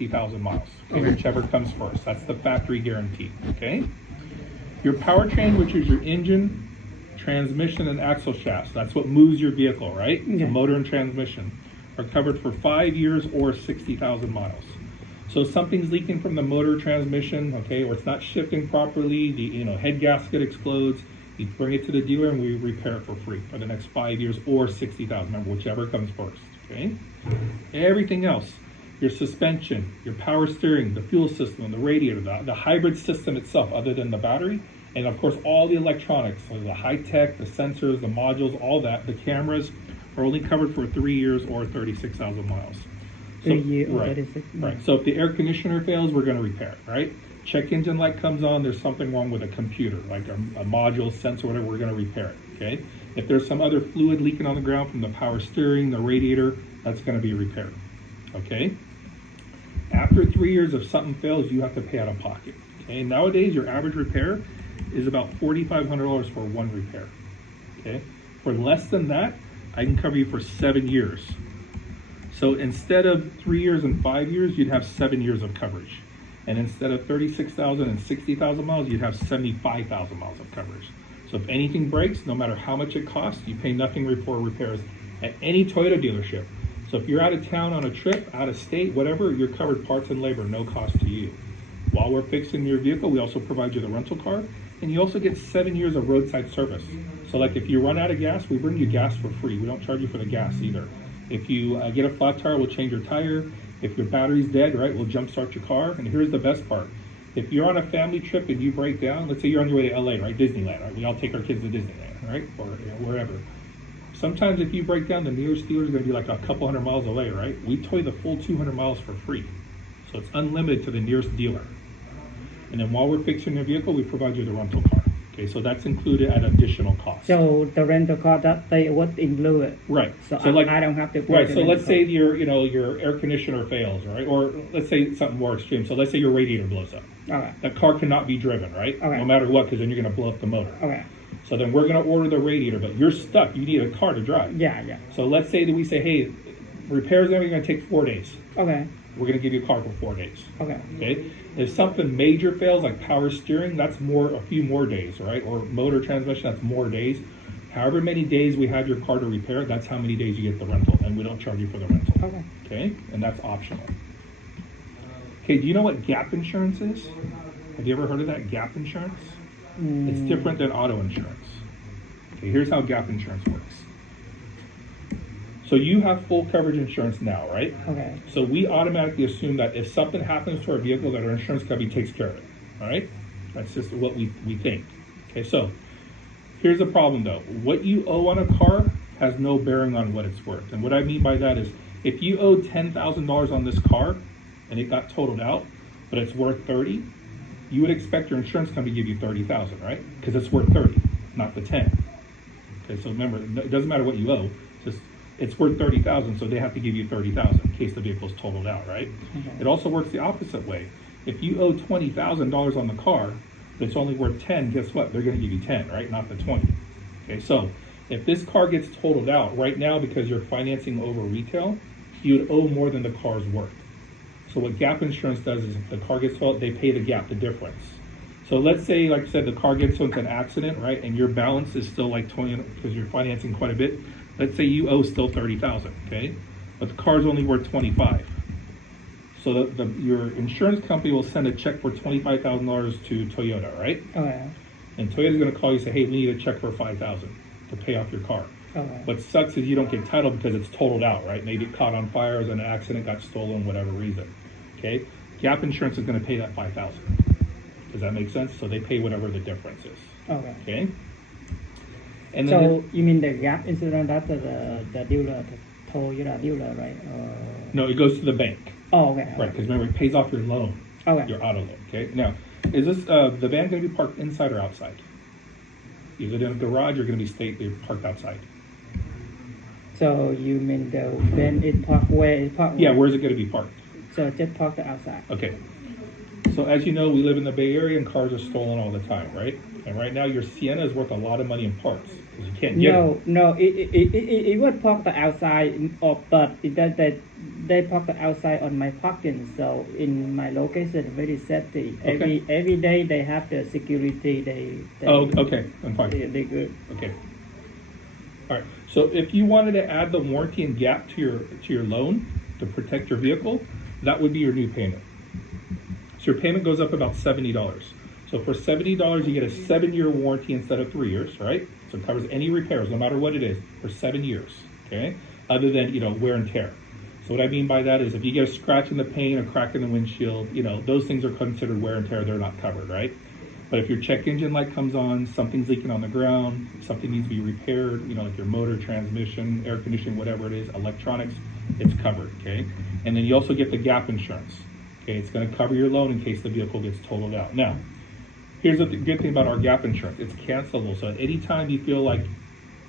50,000 miles, okay, whichever comes first. That's the factory guarantee, okay? Your powertrain, which is your engine, transmission, and axle shafts, that's what moves your vehicle, right? Okay. The motor and transmission are covered for 5 years or 60,000 miles. So if something's leaking from the motor transmission, okay, or it's not shifting properly, the head gasket explodes, you bring it to the dealer and we repair it for free for the next 5 years or 60,000. Remember, whichever comes first, okay? Everything else, your suspension, your power steering, the fuel system, the radiator, the hybrid system itself, other than the battery, and of course all the electronics, so the high tech, the sensors, the modules, all that, the cameras are only covered for 3 years or 36,000 miles. So, 3 years or right, 36. right. So if the air conditioner fails, we're going to repair it, right? Check engine light comes on, there's something wrong with a computer, like a module, sensor, whatever, we're going to repair it, okay? If there's some other fluid leaking on the ground from the power steering, the radiator, that's going to be repaired, okay? After 3 years, if something fails, you have to pay out of pocket, okay? Nowadays, your average repair is about $4,500 for one repair, okay? For less than that, I can cover you for 7 years. So instead of 3 years and 5 years, you'd have 7 years of coverage. And instead of 36,000 and 60,000 miles, you'd have 75,000 miles of coverage. So if anything breaks, no matter how much it costs, you pay nothing for repairs at any Toyota dealership. So if you're out of town on a trip, out of state, whatever, you're covered parts and labor, no cost to you. While we're fixing your vehicle, we also provide you the rental car, and you also get 7 years of roadside service. So like if you run out of gas, we bring you gas for free. We don't charge you for the gas either. If you get a flat tire, we'll change your tire. If your battery's dead, right, we'll jump start your car. And here's the best part. If you're on a family trip and you break down, let's say you're on your way to LA, right, Disneyland, right? We all take our kids to Disneyland, right, or wherever. Sometimes if you break down, the nearest dealer is going to be like a couple hundred miles away, right? We tow you the full 200 miles for free. So it's unlimited to the nearest dealer. And then while we're fixing your vehicle, we provide you the rental car. Okay, so that's included at additional cost. So the rental car that they would include it. Right. So, like, I don't have to pay. Right. the So let's rental say car. your air conditioner fails, right? Or let's say something more extreme. So let's say your radiator blows up. Okay. That car cannot be driven, right? Okay. No matter what, because then you're going to blow up the motor. Okay. So then we're going to order the radiator, but you're stuck. You need a car to drive. Yeah, yeah. So let's say that we say, hey, repairs are only going to take 4 days. Okay. We're going to give you a car for 4 days. Okay. Okay. If something major fails, like power steering, that's a few more days, right? Or motor transmission, that's more days. However many days we have your car to repair, that's how many days you get the rental, and we don't charge you for the rental. Okay. Okay. And that's optional. Okay. Do you know what gap insurance is? Have you ever heard of that? Gap insurance? It's different than auto insurance. Okay. Here's how gap insurance works. So you have full coverage insurance now, right? Okay. So we automatically assume that if something happens to our vehicle, that our insurance company takes care of it. All right? That's just what we think. Okay, so here's the problem though. What you owe on a car has no bearing on what it's worth. And what I mean by that is if you owe $10,000 on this car and it got totaled out, but it's worth 30, you would expect your insurance company to give you 30,000, right? Because it's worth 30, not the 10. Okay, so remember, it doesn't matter what you owe. It's worth 30,000, so they have to give you 30,000 in case the vehicle's totaled out, right? Okay. It also works the opposite way. If you owe $20,000 on the car, but it's only worth 10, guess what? They're going to give you 10, right? Not the 20. Okay, so if this car gets totaled out right now because you're financing over retail, you would owe more than the car's worth. So what gap insurance does is if the car gets totaled, they pay the gap, the difference. So let's say, like I said, the car gets into an accident, right? And your balance is still like 20 because you're financing quite a bit. Let's say you owe still 30,000, okay? But the car's only worth 25. So your insurance company will send a check for $25,000 to Toyota, right? Okay. And Toyota's going to call you and say, hey, we need a check for $5,000 to pay off your car. Okay. What sucks is you don't get title because it's totaled out, right? Maybe it caught on fire, or an accident, got stolen, whatever reason, okay? Gap insurance is going to pay that $5,000. Does that make sense? So they pay whatever the difference is. Okay. Okay? And then So you mean the gap insurance that the dealer, the Toyota dealer, right? no, it goes to the bank. Oh, okay. Right, because remember, it pays off your loan, Okay. your auto loan, okay? Now, is this, the van going to be parked inside or outside? Is it in a garage or going to be parked outside? So you mean the van is parked where it's parked? Yeah, where's it going to be parked? So just park it outside. Okay. So as you know, we live in the Bay Area and cars are stolen all the time, right? And right now your Sienna is worth a lot of money in parts because you can't get them. No, it would park the outside, but they park outside on my parking, so in my location very safety. Okay. Every day they have the security. They Oh, okay, I'm fine. they good. Okay. All right. So if you wanted to add the warranty and gap to your loan to protect your vehicle, that would be your new payment. So your payment goes up about $70. So for $70, you get a 7-year warranty instead of 3 years, right? So it covers any repairs, no matter what it is, for 7 years. Okay. Other than wear and tear. So what I mean by that is if you get a scratch in the paint, a crack in the windshield, those things are considered wear and tear. They're not covered, right? But if your check engine light comes on, something's leaking on the ground, something needs to be repaired, like your motor, transmission, air conditioning, whatever it is, electronics, it's covered, okay? And then you also get the gap insurance, okay? It's going to cover your loan in case the vehicle gets totaled out. Now, here's the good thing about our gap insurance. It's cancelable. So at any time you feel like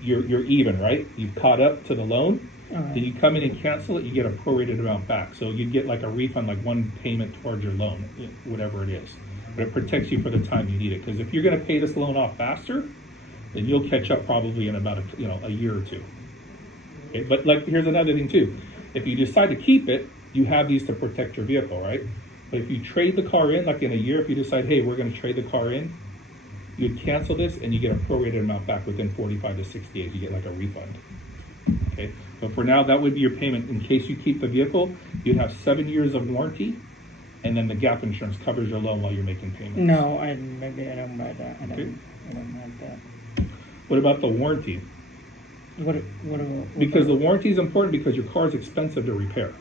you're even, right? You've caught up to the loan, Alright. then you come in and cancel it, you get a prorated amount back. So you get like a refund, like one payment towards your loan, whatever it is. But it protects you for the time you need it. Because if you're going to pay this loan off faster, then you'll catch up probably in about a year or two. Okay? But here's another thing too. If you decide to keep it, you have these to protect your vehicle, right? But if you trade the car in, like in a year, if you decide, hey, we're going to trade the car in, you'd cancel this and you get a prorated amount back within 45 to 60 days. You get like a refund. Okay. But for now, that would be your payment. In case you keep the vehicle, you'd have 7 years of warranty, and then the gap insurance covers your loan while you're making payments. No, maybe I don't buy that. I Okay. don't have that. What about the warranty? What Because the warranty is important because your car is expensive to repair.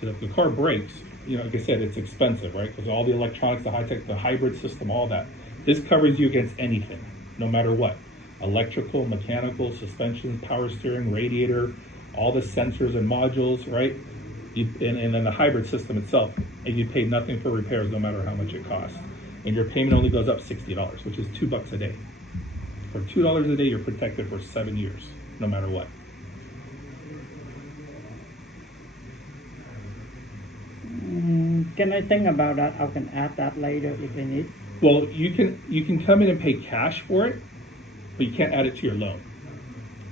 Because if the car breaks, like I said, it's expensive, right? Because all the electronics, the high tech, the hybrid system, all that. This covers you against anything, no matter what. Electrical, mechanical, suspension, power steering, radiator, all the sensors and modules, right? And then the hybrid system itself, and you pay nothing for repairs no matter how much it costs. And your payment only goes up $60, which is $2 a day. For $2 a day, you're protected for 7 years, no matter what. Can I think about that? I can add that later if I need. Well, you can come in and pay cash for it, but you can't add it to your loan.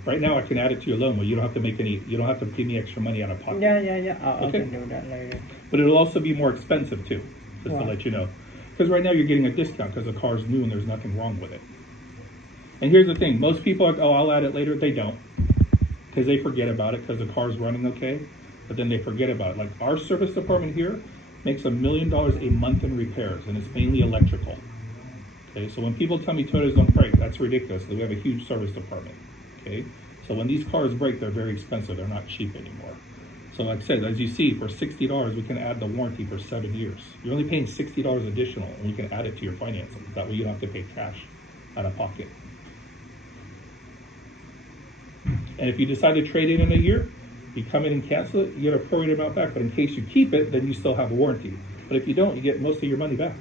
Right now, I can add it to your loan, where you don't have to you don't have to pay me extra money out of pocket. Yeah. I Okay. can do that later. But it'll also be more expensive too, just Wow. to let you know. Because right now you're getting a discount because the car's new and there's nothing wrong with it. And here's the thing, most people are like, oh, I'll add it later. They don't, because they forget about it because the car's running okay, but then they forget about it. Like our service department here makes $1 million a month in repairs, and it's mainly electrical. Okay, so when people tell me Toyotas don't break, that's ridiculous. We have a huge service department. Okay, so when these cars break, they're very expensive. They're not cheap anymore. So like I said, as you see, for $60, we can add the warranty for 7 years. You're only paying $60 additional, and we can add it to your financing. That way you don't have to pay cash out of pocket. And if you decide to trade it in a year, you come in and cancel it, you get a prorated amount back. But in case you keep it, then you still have a warranty. But if you don't, you get most of your money back.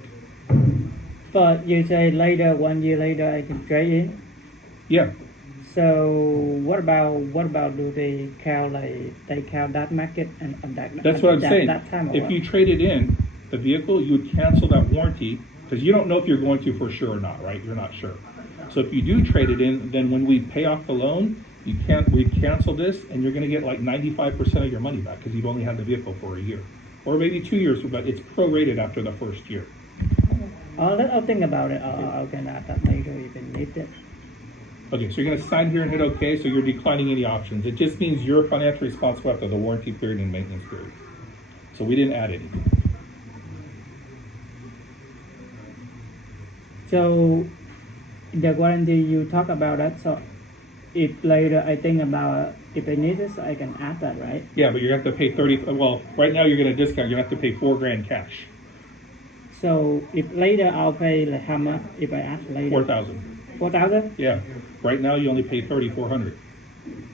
But you say later, 1 year later, I can trade in. Yeah. So what about do they count that market and that? That's what I'm saying. That time If you traded in the vehicle, you would cancel that warranty because you don't know if you're going to for sure or not, right? You're not sure. So if you do trade it in, then when we pay off the loan, we cancel this, and you're going to get like 95% of your money back because you've only had the vehicle for a year, or maybe 2 years, but it's prorated after the first year. I'll think about it. I'll can add that later if I need it. Okay, so you're going to sign here and hit OK, so you're declining any options. It just means you're financially responsible after the warranty period and maintenance period. So we didn't add anything. So the warranty you talk about that. So if later I think about if I need this, I can add that, right? Yeah, but you're going to have to pay 30. Well, right now you're going to discount. You're going to have to pay $4,000 cash. So if later I'll pay like how much if I add later? 4,000. 4,000? Yeah. Right now you only pay 3,400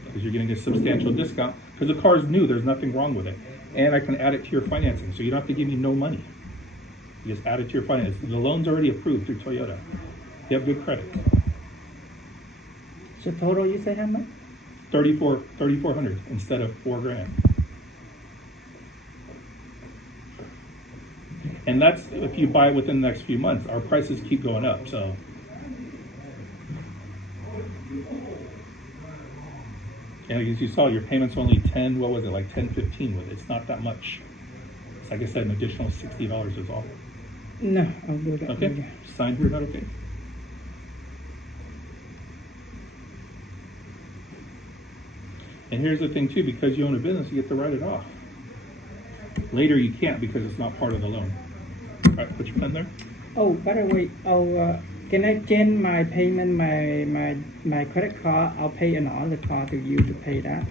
because you're getting a substantial discount because the car's new. There's nothing wrong with it, and I can add it to your financing, so you don't have to give me no money. You just add it to your finance. The loan's already approved through Toyota. You have good credit. So total, you say how much? 3,400 instead of $4,000. And that's if you buy it within the next few months. Our prices keep going up, so. And as you saw, your payment's only 10, what was it, like 10.15 with it. It's not that much. It's like I said, an additional $60 is all. No, I'll do that. Okay, sign here, is that okay? And here's the thing too, because you own a business, you get to write it off. Later you can't because it's not part of the loan. All right, put your pen there. Oh, by the way, can I change my payment, my credit card? I'll pay another card to you to pay that.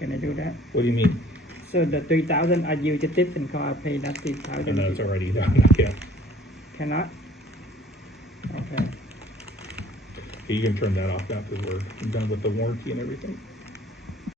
Can I do that? What do you mean? So the 3,000 I use a different card, I pay that I 3,000. know it's already done, yeah. Cannot? Okay. You can turn that off now because we're done with the warranty and everything.